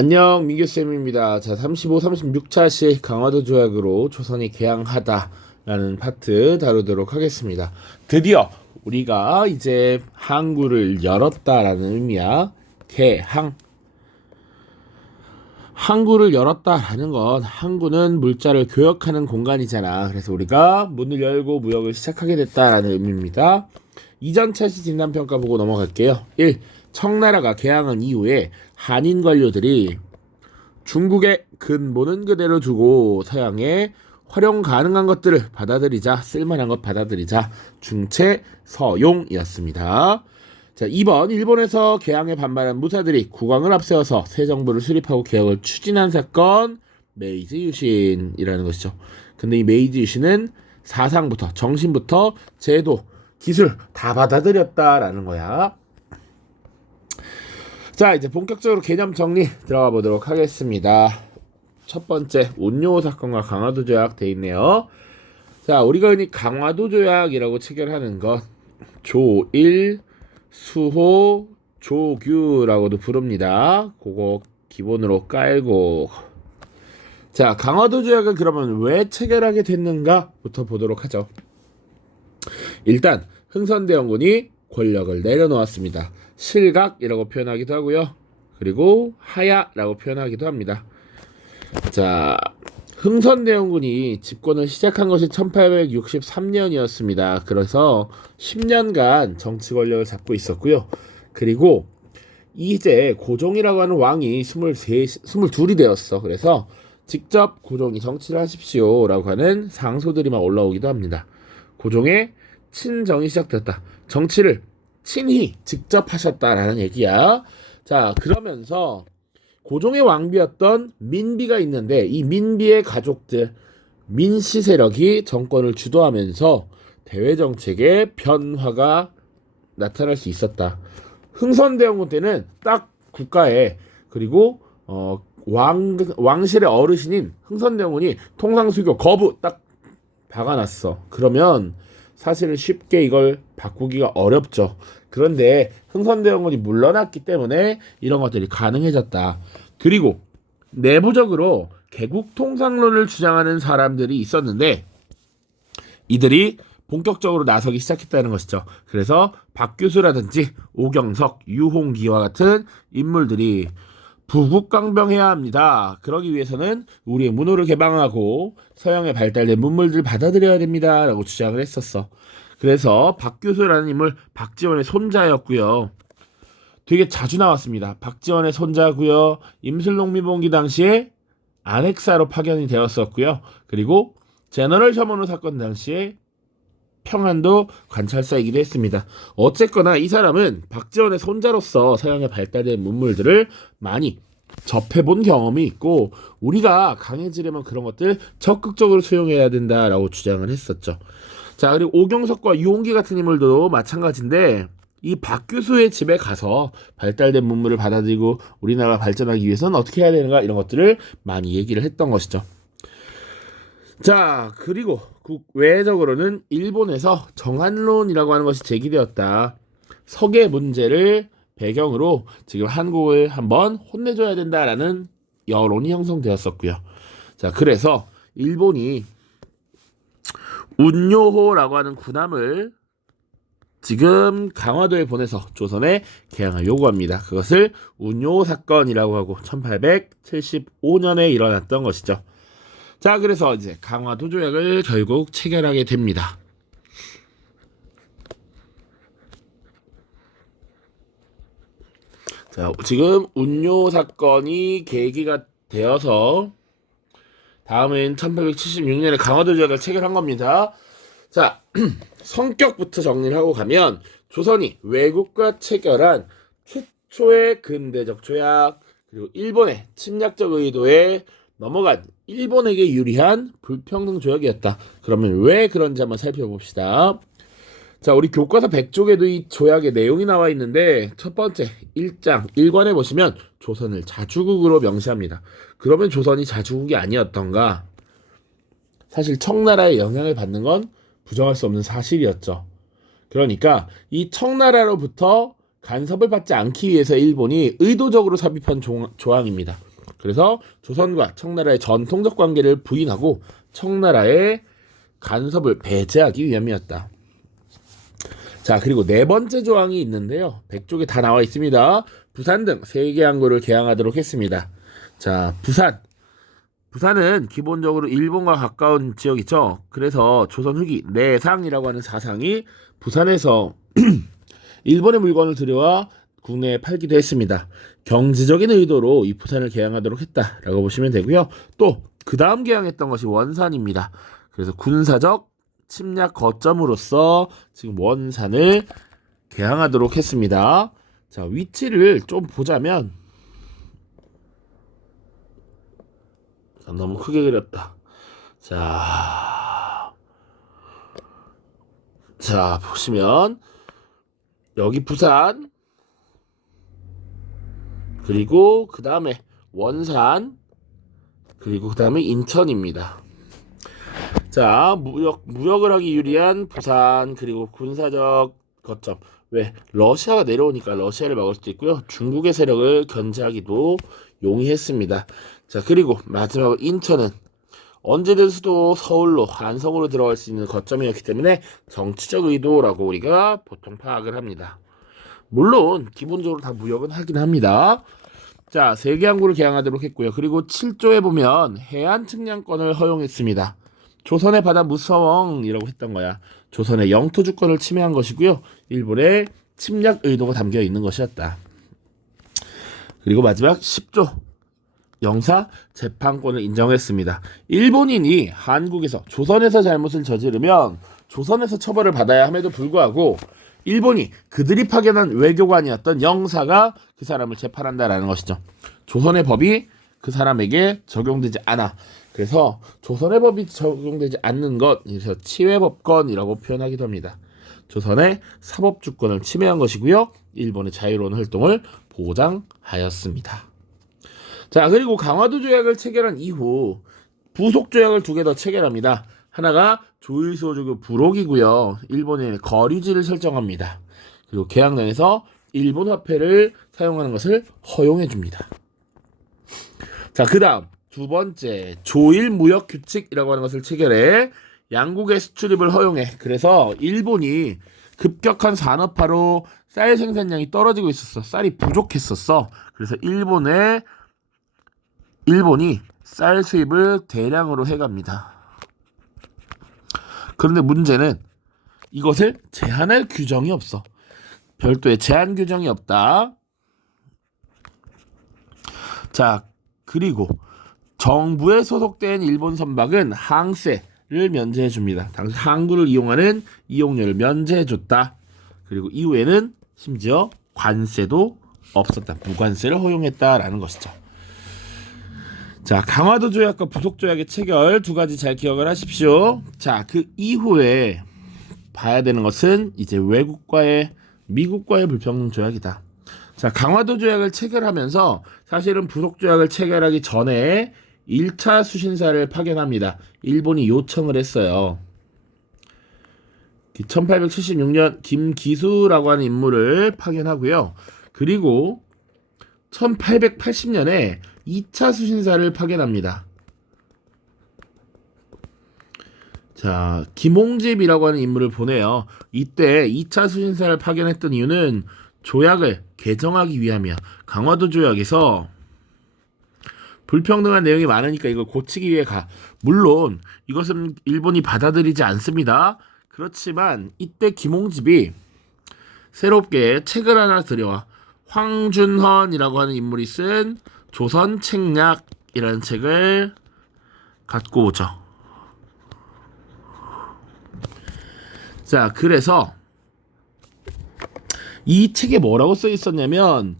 안녕, 민규쌤입니다. 자, 35, 36차시 강화도 조약으로 조선이 개항하다라는 파트 다루도록 하겠습니다. 드디어 우리가 이제 항구를 열었다라는 의미야. 개항. 항구를 열었다라는 건 항구는 물자를 교역하는 공간이잖아. 그래서 우리가 문을 열고 무역을 시작하게 됐다라는 의미입니다. 이전 차시 진단평가 보고 넘어갈게요. 1. 청나라가 개항한 이후에 한인 관료들이 중국의 근본은 그대로 두고 서양에 활용 가능한 것들을 받아들이자, 쓸만한 것 받아들이자, 중체 서용이었습니다. 자, 2번 일본에서 개항에 반발한 무사들이 국왕을 앞세워서 새 정부를 수립하고 개혁을 추진한 사건, 메이지 유신이라는 것이죠. 근데 이 메이지 유신은 사상부터 정신부터 제도, 기술 다 받아들였다라는 거야. 자, 이제 본격적으로 개념 정리 들어가 보도록 하겠습니다. 첫 번째, 운요 사건과 강화도 조약 돼 있네요. 자, 우리가 흔히 강화도 조약이라고 체결하는 것, 조일, 수호, 조규라고도 부릅니다. 그거 기본으로 깔고. 자, 강화도 조약을 그러면 왜 체결하게 됐는가부터 보도록 하죠. 일단 흥선대원군이 권력을 내려놓았습니다. 실각이라고 표현하기도 하고요. 그리고 하야라고 표현하기도 합니다. 자, 흥선대원군이 집권을 시작한 것이 1863년이었습니다. 그래서 10년간 정치 권력을 잡고 있었고요. 그리고 이제 고종이라고 하는 왕이 22이 되었어. 그래서 직접 고종이 정치를 하십시오라고 하는 상소들이 막 올라오기도 합니다. 고종의 친정이 시작됐다. 정치를 친히 직접 하셨다라는 얘기야. 자, 그러면서 고종의 왕비였던 민비가 있는데 이 민비의 가족들, 민씨 세력이 정권을 주도하면서 대외정책의 변화가 나타날 수 있었다. 흥선대원군 때는 딱 국가에 그리고 왕실의 어르신인 흥선대원군이 통상수교 거부 딱 박아놨어. 그러면 사실은 쉽게 이걸 바꾸기가 어렵죠. 그런데 흥선대원군이 물러났기 때문에 이런 것들이 가능해졌다. 그리고 내부적으로 개국통상론을 주장하는 사람들이 있었는데 이들이 본격적으로 나서기 시작했다는 것이죠. 그래서 박규수라든지 오경석, 유홍기와 같은 인물들이 부국강병해야 합니다. 그러기 위해서는 우리의 문호를 개방하고 서양에 발달된 문물들을 받아들여야 됩니다. 라고 주장을 했었어. 그래서 박규수라는 인물 박지원의 손자였고요. 되게 자주 나왔습니다. 박지원의 손자고요. 임슬농미봉기 당시에 안핵사로 파견이 되었었고요. 그리고 제너럴 셔먼호 사건 당시에 평안도 관찰사이기도 했습니다. 어쨌거나 이 사람은 박지원의 손자로서 서양에 발달된 문물들을 많이 접해본 경험이 있고 우리가 강해지려면 그런 것들 적극적으로 수용해야 된다라고 주장을 했었죠. 자, 그리고 오경석과 유홍기 같은 인물도 마찬가지인데 이 박규수의 집에 가서 발달된 문물을 받아들이고 우리나라가 발전하기 위해서는 어떻게 해야 되는가 이런 것들을 많이 얘기를 했던 것이죠. 자, 그리고 국외적으로는 일본에서 정한론이라고 하는 것이 제기되었다. 석의 문제를 배경으로 지금 한국을 한번 혼내줘야 된다라는 여론이 형성되었었고요. 자, 그래서 일본이 운요호라고 하는 군함을 지금 강화도에 보내서 조선에 개항을 요구합니다. 그것을 운요호 사건이라고 하고 1875년에 일어났던 것이죠. 자, 그래서 이제 강화도 조약을 결국 체결하게 됩니다. 자, 지금 운요 사건이 계기가 되어서 다음엔 1876년에 강화도 조약을 체결한 겁니다. 자, 성격부터 정리를 하고 가면 조선이 외국과 체결한 최초의 근대적 조약, 그리고 일본의 침략적 의도에 넘어간 일본에게 유리한 불평등 조약이었다. 그러면 왜 그런지 한번 살펴봅시다. 자, 우리 교과서 100쪽에도 이 조약의 내용이 나와 있는데 첫 번째 1장 1관에 보시면 조선을 자주국으로 명시합니다. 그러면 조선이 자주국이 아니었던가? 사실 청나라의 영향을 받는 건 부정할 수 없는 사실이었죠. 그러니까 이 청나라로부터 간섭을 받지 않기 위해서 일본이 의도적으로 삽입한 조항입니다. 그래서 조선과 청나라의 전통적 관계를 부인하고 청나라의 간섭을 배제하기 위함이었다. 자, 그리고 네 번째 조항이 있는데요. 100쪽에 다 나와 있습니다. 부산 등 3개 항구를 개항하도록 했습니다. 자, 부산은 기본적으로 일본과 가까운 지역이죠. 그래서 조선 후기 내상이라고 하는 사상이 부산에서 일본의 물건을 들여와 국내에 팔기도 했습니다. 경제적인 의도로 이 부산을 개항하도록 했다라고 보시면 되고요. 또 그 다음 개항했던 것이 원산입니다. 그래서 군사적 침략 거점으로서 지금 원산을 개항하도록 했습니다. 자, 위치를 좀 보자면 너무 크게 그렸다. 자, 보시면 여기 부산, 그리고 그 다음에 원산, 그리고 그 다음에 인천입니다. 자, 무역을 하기 유리한 부산, 그리고 군사적 거점. 왜? 러시아가 내려오니까 러시아를 막을 수도 있고요. 중국의 세력을 견제하기도 용이했습니다. 자, 그리고 마지막으로 인천은 언제든 수도 서울로 안성으로 들어갈 수 있는 거점이었기 때문에 정치적 의도라고 우리가 보통 파악을 합니다. 물론 기본적으로 다 무역은 하긴 합니다. 자, 3개 항구를 개항하도록 했고요. 그리고 7조에 보면 해안 측량권을 허용했습니다. 조선의 바다 무서웡이라고 했던 거야. 조선의 영토 주권을 침해한 것이고요. 일본의 침략 의도가 담겨 있는 것이었다. 그리고 마지막 10조 영사 재판권을 인정했습니다. 일본인이 한국에서 조선에서 잘못을 저지르면 조선에서 처벌을 받아야 함에도 불구하고 일본이 그들이 파견한 외교관이었던 영사가 그 사람을 재판한다라는 것이죠. 조선의 법이 그 사람에게 적용되지 않아. 그래서 조선의 법이 적용되지 않는 것, 그래서 치외법권이라고 표현하기도 합니다. 조선의 사법주권을 침해한 것이고요. 일본의 자유로운 활동을 보장하였습니다. 자, 그리고 강화도 조약을 체결한 이후 부속 조약을 2개 더 체결합니다. 하나가 조일수호조교 부록이고요. 일본의 거류지를 설정합니다. 그리고 개항단에서 일본 화폐를 사용하는 것을 허용해 줍니다. 자, 그 다음 2번째 조일무역규칙이라고 하는 것을 체결해 양국의 수출입을 허용해. 그래서 일본이 급격한 산업화로 쌀 생산량이 떨어지고 있었어. 쌀이 부족했었어. 그래서 일본이 쌀 수입을 대량으로 해갑니다. 그런데 문제는 이것을 제한할 규정이 없어. 별도의 제한 규정이 없다. 자, 그리고 정부에 소속된 일본 선박은 항세를 면제해 줍니다. 당시 항구를 이용하는 이용료를 면제해 줬다. 그리고 이후에는 심지어 관세도 없었다. 무관세를 허용했다라는 것이죠. 자, 강화도 조약과 부속 조약의 체결 2가지 잘 기억을 하십시오. 자, 그 이후에 봐야 되는 것은 이제 미국과의 불평등 조약이다. 자, 강화도 조약을 체결하면서 사실은 부속 조약을 체결하기 전에 1차 수신사를 파견합니다. 일본이 요청을 했어요. 1876년 김기수라고 하는 인물을 파견하고요. 그리고 1880년에 2차 수신사를 파견합니다. 자, 김홍집이라고 하는 인물을 보내요. 이때 2차 수신사를 파견했던 이유는 조약을 개정하기 위함이야. 강화도 조약에서 불평등한 내용이 많으니까 이걸 고치기 위해 가. 물론 이것은 일본이 받아들이지 않습니다. 그렇지만 이때 김홍집이 새롭게 책을 하나 들여와. 황준헌이라고 하는 인물이 쓴 조선책략이라는 책을 갖고 오죠. 자, 그래서 이 책에 뭐라고 써 있었냐면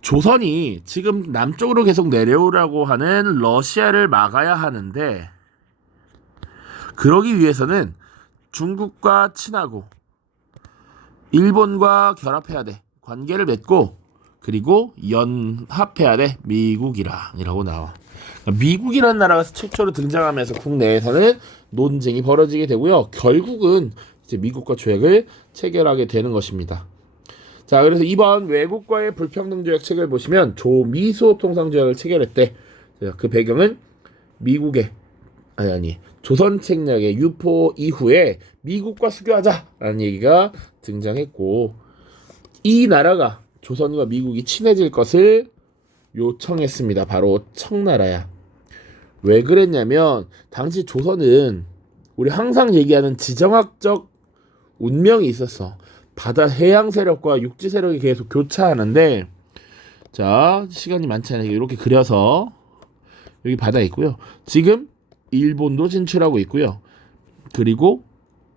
조선이 지금 남쪽으로 계속 내려오라고 하는 러시아를 막아야 하는데 그러기 위해서는 중국과 친하고 일본과 결합해야 돼. 관계를 맺고 그리고 연합해야 돼. 미국이랑이라고 나와. 미국이라는 나라가 최초로 등장하면서 국내에서는 논쟁이 벌어지게 되고요. 결국은 이제 미국과 조약을 체결하게 되는 것입니다. 자, 그래서 이번 외국과의 불평등 조약 책을 보시면 조미소 통상 조약을 체결했대. 그 배경은 미국의 조선 책략의 유포 이후에 미국과 수교하자라는 얘기가 등장했고, 이 나라가 조선과 미국이 친해질 것을 요청했습니다. 바로 청나라야. 왜 그랬냐면 당시 조선은 우리 항상 얘기하는 지정학적 운명이 있었어. 바다 해양 세력과 육지 세력이 계속 교차하는데, 자, 시간이 많지 않으니까 이렇게 그려서 여기 바다 있고요. 지금 일본도 진출하고 있고요. 그리고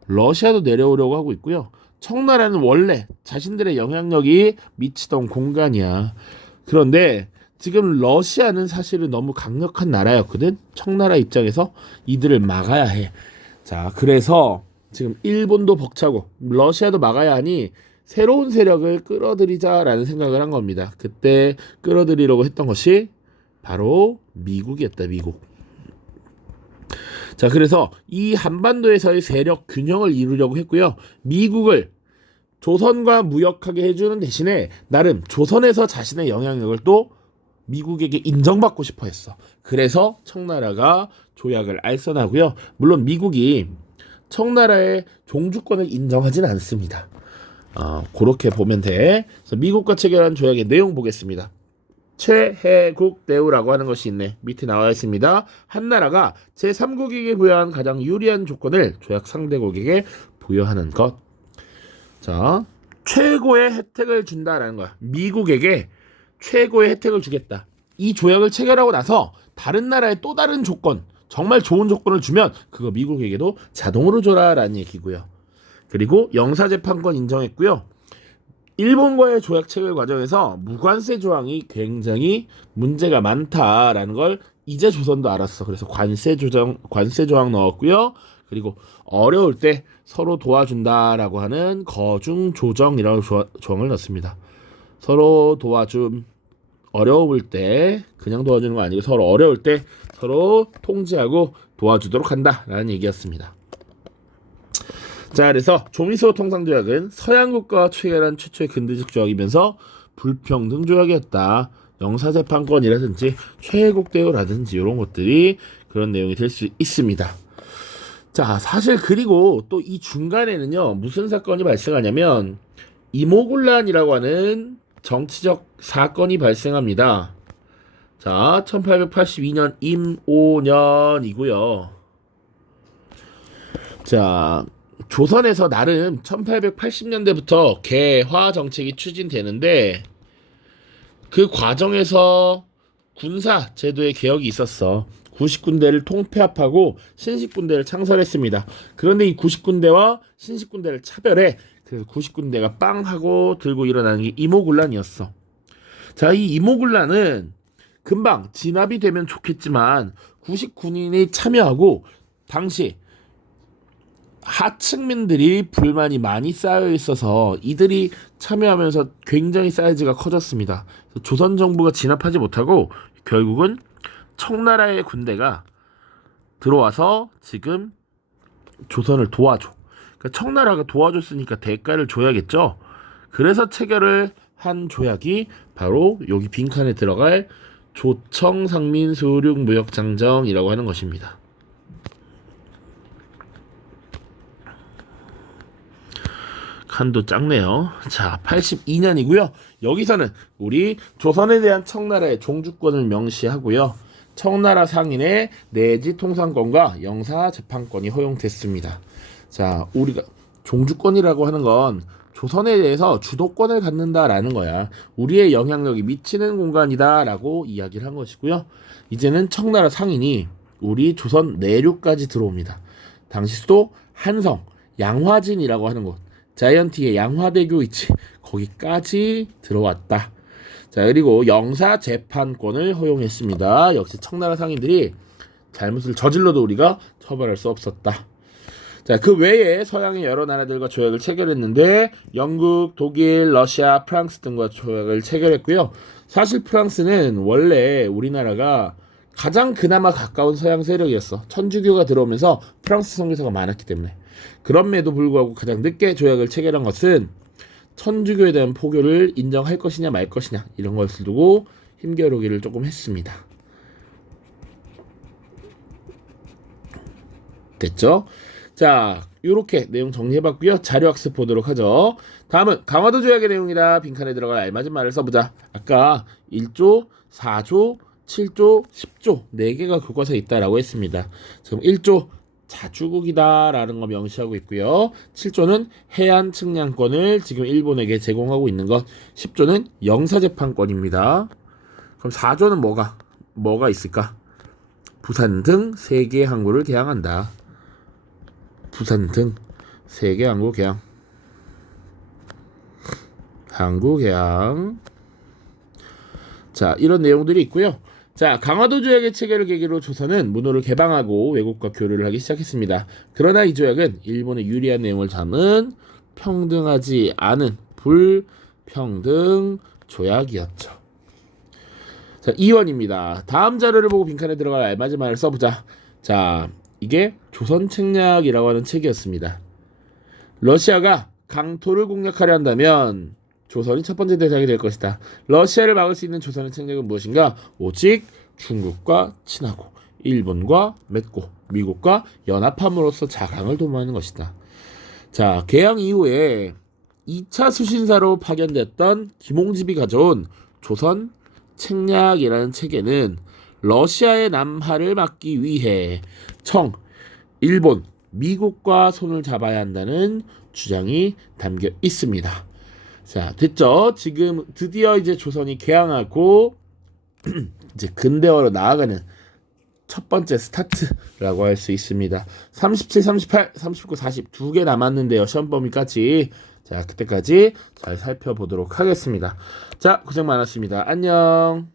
러시아도 내려오려고 하고 있고요. 청나라는 원래 자신들의 영향력이 미치던 공간이야. 그런데 지금 러시아는 사실은 너무 강력한 나라였거든. 청나라 입장에서 이들을 막아야 해. 자, 그래서 지금 일본도 벅차고 러시아도 막아야 하니 새로운 세력을 끌어들이자라는 생각을 한 겁니다. 그때 끌어들이려고 했던 것이 바로 미국이었다. 미국. 자, 그래서 이 한반도에서의 세력 균형을 이루려고 했고요. 미국을 조선과 무역하게 해주는 대신에 나름 조선에서 자신의 영향력을 또 미국에게 인정받고 싶어 했어. 그래서 청나라가 조약을 알선하고요. 물론 미국이 청나라의 종주권을 인정하진 않습니다. 그렇게 보면 돼. 그래서 미국과 체결한 조약의 내용 보겠습니다. 최해국 대우라고 하는 것이 있네. 밑에 나와 있습니다. 한 나라가 제3국에게 부여한 가장 유리한 조건을 조약 상대국에게 부여하는 것. 자, 최고의 혜택을 준다라는 거야. 미국에게 최고의 혜택을 주겠다. 이 조약을 체결하고 나서 다른 나라의 또 다른 조건, 정말 좋은 조건을 주면 그거 미국에게도 자동으로 줘라라는 얘기고요. 그리고 영사재판권 인정했고요. 일본과의 조약 체결 과정에서 무관세 조항이 굉장히 문제가 많다라는 걸 이제 조선도 알았어. 그래서 관세 조항 넣었고요. 그리고 어려울 때 서로 도와준다라고 하는 거중 조정이라는 조항을 넣습니다. 서로 도와줌, 어려울 때 그냥 도와주는 거 아니고 서로 어려울 때 서로 통제하고 도와주도록 한다라는 얘기였습니다. 자, 그래서 조미소 통상조약은 서양국가와 체결한 최초의 근대적 조약이면서 불평등 조약이었다. 영사재판권이라든지 최혜국 대우라든지 이런 것들이 그런 내용이 될 수 있습니다. 자, 사실 그리고 또 이 중간에는요, 무슨 사건이 발생하냐면 이모군란이라고 하는 정치적 사건이 발생합니다. 자, 1882년 임오년이고요. 자, 조선에서 나름 1880년대부터 개화 정책이 추진되는데 그 과정에서 군사 제도의 개혁이 있었어. 90군대를 통폐합하고 신식군대를 창설했습니다. 그런데 이 90군대와 신식군대를 차별해. 그래서 90군대가 빵 하고 들고 일어나는 게 이모군란이었어. 자, 이 이모군란은 금방 진압이 되면 좋겠지만 90군인이 참여하고 당시 하층민들이 불만이 많이 쌓여 있어서 이들이 참여하면서 굉장히 사이즈가 커졌습니다. 조선 정부가 진압하지 못하고 결국은 청나라의 군대가 들어와서 지금 조선을 도와줘. 그러니까 청나라가 도와줬으니까 대가를 줘야겠죠. 그래서 체결을 한 조약이 바로 여기 빈칸에 들어갈 조청상민수륙무역장정이라고 하는 것입니다. 칸도 작네요. 자, 82년이고요. 여기서는 우리 조선에 대한 청나라의 종주권을 명시하고요. 청나라 상인의 내지 통상권과 영사재판권이 허용됐습니다. 자, 우리가 종주권이라고 하는 건 조선에 대해서 주도권을 갖는다라는 거야. 우리의 영향력이 미치는 공간이다라고 이야기를 한 것이고요. 이제는 청나라 상인이 우리 조선 내륙까지 들어옵니다. 당시 수도 한성, 양화진이라고 하는 곳, 자이언티의 양화대교 있지, 거기까지 들어왔다. 자, 그리고 영사재판권을 허용했습니다. 역시 청나라 상인들이 잘못을 저질러도 우리가 처벌할 수 없었다. 자, 그 외에 서양의 여러 나라들과 조약을 체결했는데 영국, 독일, 러시아, 프랑스 등과 조약을 체결했고요. 사실 프랑스는 원래 우리나라가 가장 그나마 가까운 서양 세력이었어. 천주교가 들어오면서 프랑스 선교사가 많았기 때문에. 그럼에도 불구하고 가장 늦게 조약을 체결한 것은 천주교에 대한 포교를 인정할 것이냐 말 것이냐 이런 것을 두고 힘겨루기를 조금 했습니다. 됐죠? 자, 요렇게 내용 정리해봤고요. 자료학습 보도록 하죠. 다음은 강화도 조약의 내용이다. 빈칸에 들어갈 알맞은 말을 써보자. 아까 1조, 4조, 7조, 10조 4개가 교과서에 있다라고 했습니다. 지금 1조 자주국이다 라는 거 명시하고 있고요. 7조는 해안 측량권을 지금 일본에게 제공하고 있는 것. 10조는 영사재판권입니다. 그럼 4조는 뭐가 있을까? 부산 등 3개의 항구를 개항한다. 부산 등 3개 항구 개항. 항구 개항. 자, 이런 내용들이 있고요. 자, 강화도 조약의 체결을 계기로 조선은 문호를 개방하고 외국과 교류를 하기 시작했습니다. 그러나 이 조약은 일본에 유리한 내용을 담은 평등하지 않은 불평등 조약이었죠. 자, 2원입니다. 다음 자료를 보고 빈칸에 들어갈 알맞은 말을 써보자. 자, 이게 조선 책략이라고 하는 책이었습니다. 러시아가 강토를 공략하려 한다면 조선이 첫 번째 대상이 될 것이다. 러시아를 막을 수 있는 조선의 책략은 무엇인가? 오직 중국과 친하고 일본과 맺고 미국과 연합함으로써 자강을 도모하는 것이다. 자, 개항 이후에 2차 수신사로 파견됐던 김홍집이 가져온 조선 책략이라는 책에는 러시아의 남하를 막기 위해 일본, 미국과 손을 잡아야 한다는 주장이 담겨 있습니다. 자, 됐죠? 지금 드디어 이제 조선이 개항하고 이제 근대화로 나아가는 첫 번째 스타트라고 할 수 있습니다. 37, 38, 39, 40 두 개 남았는데요. 시험 범위까지. 자, 그때까지 잘 살펴보도록 하겠습니다. 자, 고생 많았습니다. 안녕.